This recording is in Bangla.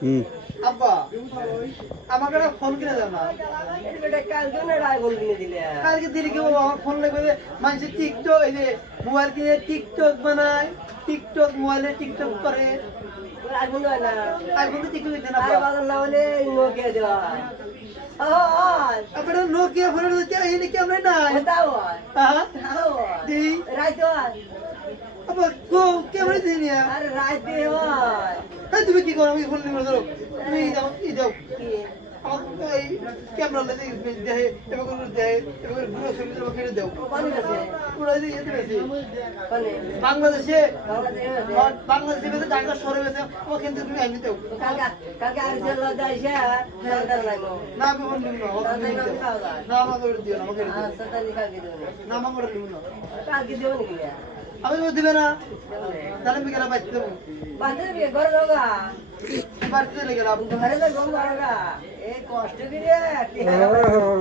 হুম আব্বা আমাকে একটা ফোন কিনে দাও না। কালকে দিলে কি বাবা আমার ফোন লাগবে? মানুষ টিকটক এই যে মোবাইল কিনে টিকটক বানায়, টিকটক মোবাইলে টিকটক করে। আইফোন তো টিকটক দিতে না আপনার নোকিয়া ফোনের কেমন নাই আবার কেমন দিন তুমি কি করো? আমি ফোন নিব ধরো তুমি যাও আমাকে এই ক্যামেরা লাগে দেহে এবার করে দেয় এবার গুলো ছবি তোমাকে কেটে দাও পুরো বাংলাদেশে বাংলাদেশে ঢাকা শহরে গেছে আমাকে কিন্তু তুমি আইনি দাও না আমি ফোন নিব না আমাকে দিও না আমাকে না আমাকে নিব না আমি দিবে না তাহলে আমি গেলাম বাড়িতে দেবো বাড়িতে গেলাম ঘরে কষ্ট করে